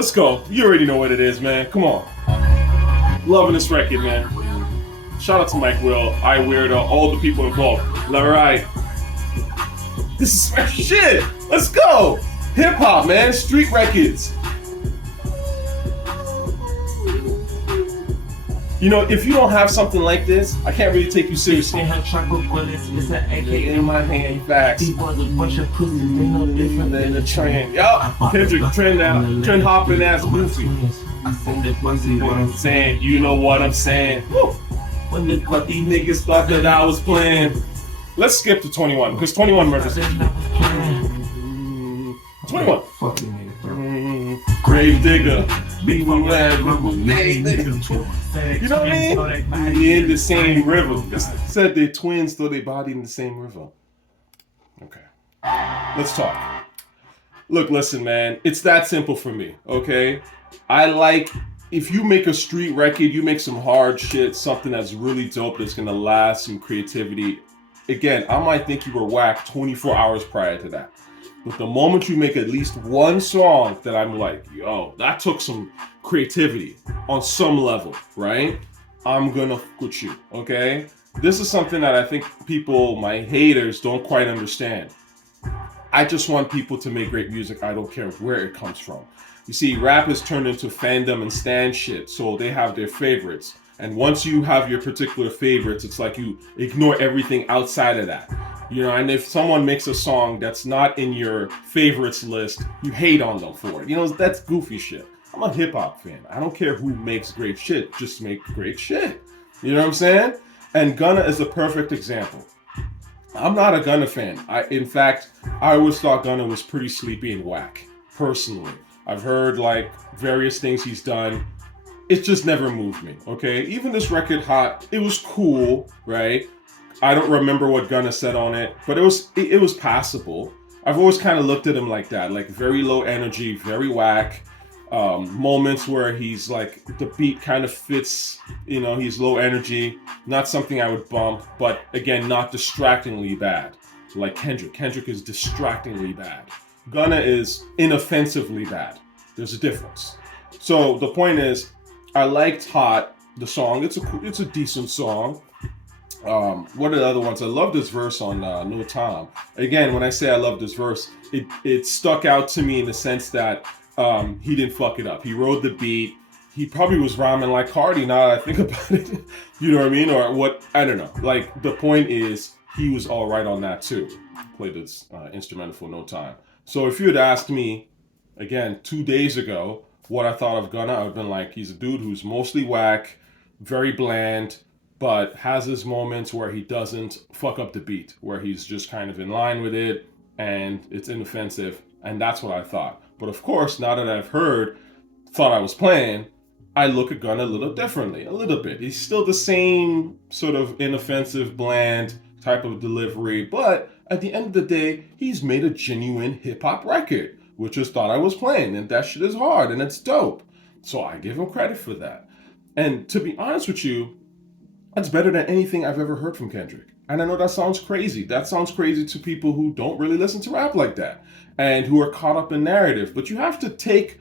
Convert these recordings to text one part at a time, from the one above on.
Let's go. You already know what it is, man. Come on. Loving this record, man. Shout out to Mike Will, I Weirdo, all the people involved. All right. This is my shit. Let's go. Hip hop, man. Street records. You know, if you don't have something like this, I can't really take you seriously. It's an AK In my hand, facts. He was a bunch of pussies, they no different than the trend. Yup. Kendrick trend out. Trend hopping ass goofy. I said the pussy What I'm saying, you know what I'm saying. Woo. when the But these niggas thought that I was playing. Let's skip to 21, because 21 murders. 21. Fucking nigga, bro. Grave digger. Be my man, You know what I mean? We in the same river. It said they're twins, though they bodied in the same river. Okay. Let's talk. Look, listen, man. It's that simple for me, okay? I like, if you make a street record, you make some hard shit, something that's really dope, that's gonna last, some creativity. Again, I might think you were whack 24 hours prior to that. But the moment you make at least one song that I'm like, yo, that took some creativity on some level, right? I'm gonna fuck with you, okay? This is something that I think people, my haters, don't quite understand. I just want people to make great music. I don't care where it comes from. You see, rap has turned into fandom and stan shit, so they have their favorites. And once you have your particular favorites, it's like you ignore everything outside of that. You know, and if someone makes a song that's not in your favorites list, you hate on them for it. You know, that's goofy shit. I'm a hip hop fan. I don't care who makes great shit, just make great shit. You know what I'm saying? And Gunna is a perfect example. I'm not a Gunna fan. In fact, I always thought Gunna was pretty sleepy and whack, personally. I've heard like various things he's done. It just never moved me, okay? Even this record, Hot, it was cool, right? I don't remember what Gunna said on it, but it was passable. I've always kind of looked at him like that, like very low energy, very whack. Moments where he's like, the beat kind of fits, you know, he's low energy. Not something I would bump, but again, not distractingly bad. Like Kendrick. Kendrick is distractingly bad. Gunna is inoffensively bad. There's a difference. So the point is, I liked Hot, the song. It's a decent song. What are the other ones? I love this verse on No Time. Again, when I say I love this verse, it stuck out to me in the sense that he didn't fuck it up. He rode the beat. He probably was rhyming like Carti, now that I think about it. You know what I mean? Or what? I don't know. Like, the point is, he was all right on that too. Played this instrumental for No Time. So if you had asked me, again, 2 days ago, what I thought of Gunna, I would have been like, he's a dude who's mostly whack, very bland, but has his moments where he doesn't fuck up the beat, where he's just kind of in line with it, and it's inoffensive, and that's what I thought. But of course, now that I've thought I was playing, I look at Gunna a little differently, a little bit. He's still the same sort of inoffensive, bland type of delivery, but at the end of the day, he's made a genuine hip-hop record, which is Thought I Was Playing, and that shit is hard, and it's dope. So I give him credit for that. And to be honest with you, that's better than anything I've ever heard from Kendrick. And I know that sounds crazy. That sounds crazy to people who don't really listen to rap like that and who are caught up in narrative. But you have to take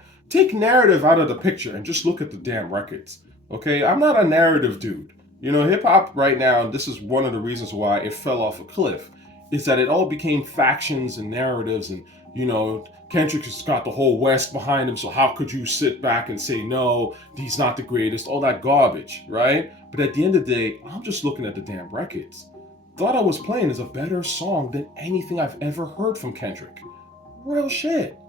narrative out of the picture and just look at the damn records. Okay? I'm not a narrative dude. You know, hip hop right now, and this is one of the reasons why it fell off a cliff, is that it all became factions and narratives, and, you know, Kendrick has got the whole West behind him, so how could you sit back and say, no, he's not the greatest, all that garbage, right? But at the end of the day, I'm just looking at the damn records. Thought I Was Playing is a better song than anything I've ever heard from Kendrick. Real shit.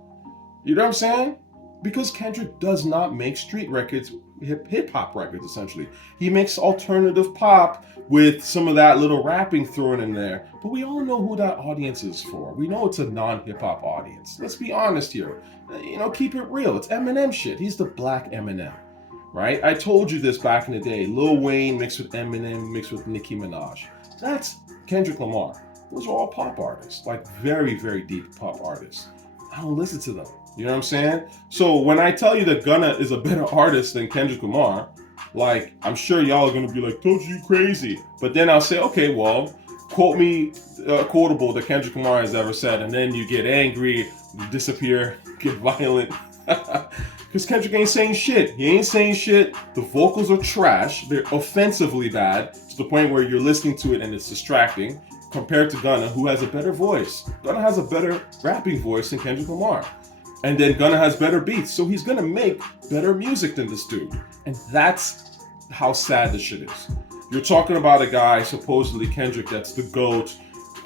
You know what I'm saying? Because Kendrick does not make street records, hip-hop records, essentially. He makes alternative pop with some of that little rapping thrown in there. But we all know who that audience is for. We know it's a non-hip-hop audience. Let's be honest here. You know, keep it real. It's Eminem shit. He's the black Eminem, right? I told you this back in the day. Lil Wayne mixed with Eminem, mixed with Nicki Minaj. That's Kendrick Lamar. Those are all pop artists, like very, very deep pop artists. I don't listen to them. You know what I'm saying? So when I tell you that Gunna is a better artist than Kendrick Lamar, like, I'm sure y'all are going to be like, told you crazy. But then I'll say, okay, well, quote me a quotable that Kendrick Lamar has ever said. And then you get angry, you disappear, get violent. Because Kendrick ain't saying shit. He ain't saying shit. The vocals are trash. They're offensively bad to the point where you're listening to it and it's distracting compared to Gunna, who has a better voice. Gunna has a better rapping voice than Kendrick Lamar. And then Gunna has better beats. So he's going to make better music than this dude. And that's how sad this shit is. You're talking about a guy, supposedly Kendrick, that's the GOAT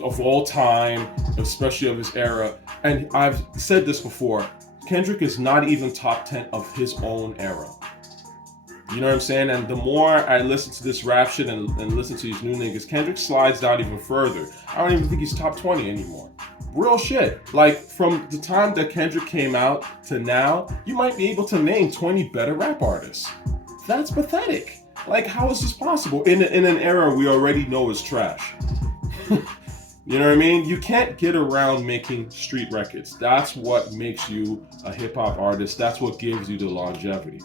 of all time, especially of his era. And I've said this before, Kendrick is not even top 10 of his own era. You know what I'm saying? And the more I listen to this rap shit and listen to these new niggas, Kendrick slides down even further. I don't even think he's top 20 anymore. Real shit. Like, from the time that Kendrick came out to now, you might be able to name 20 better rap artists. That's pathetic. Like, how is this possible? In an era we already know is trash. You know what I mean? You can't get around making street records. That's what makes you a hip-hop artist. That's what gives you the longevity.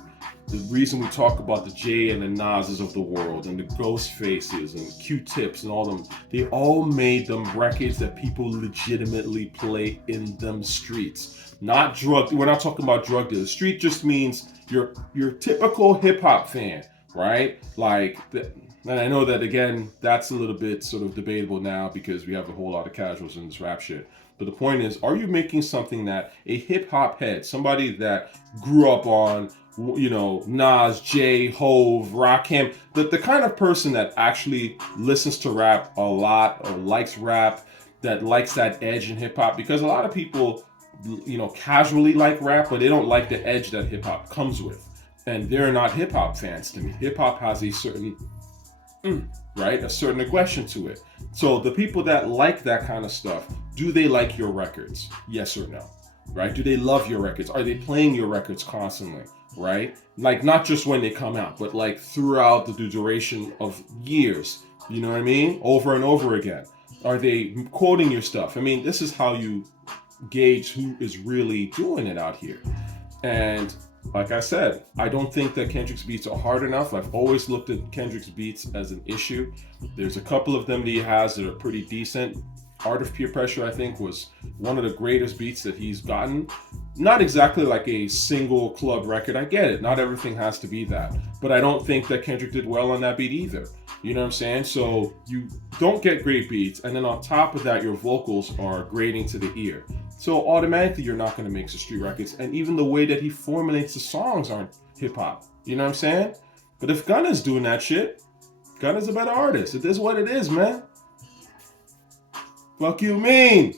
The reason we talk about the Jay and the Nas's of the world and the Ghost Faces and Q-Tips and all them, they all made them records that people legitimately play in them streets. Not drug, we're not talking about drug dealers. Street just means your typical hip-hop fan, right? Like, and I know that, again, that's a little bit sort of debatable now because we have a whole lot of casuals in this rap shit. But the point is, are you making something that a hip-hop head, somebody that grew up on, you know, Nas, Jay, Hove, Rakim, the kind of person that actually listens to rap a lot or likes rap, that likes that edge in hip-hop? Because a lot of people, you know, casually like rap, but they don't like the edge that hip-hop comes with. And they're not hip-hop fans to me. Hip-hop has a certain... right? A certain aggression to it. So the people that like that kind of stuff, do they like your records? Yes or no? Right? Do they love your records? Are they playing your records constantly? Right? Like, not just when they come out, but like throughout the duration of years. You know what I mean? Over and over again. Are they quoting your stuff? I mean, this is how you gauge who is really doing it out here. And like I said, I don't think that Kendrick's beats are hard enough. I've always looked at Kendrick's beats as an issue. There's a couple of them that he has that are pretty decent. Art of Peer Pressure, I think, was one of the greatest beats that he's gotten. Not exactly like a single club record. I get it. Not everything has to be that. But I don't think that Kendrick did well on that beat either. You know what I'm saying? So you don't get great beats. And then on top of that, your vocals are grating to the ear. So automatically, you're not going to make some street records. And even the way that he formulates the songs aren't hip-hop. You know what I'm saying? But if Gunna's doing that shit, Gunna's a better artist. It is what it is, man. Fuck you mean?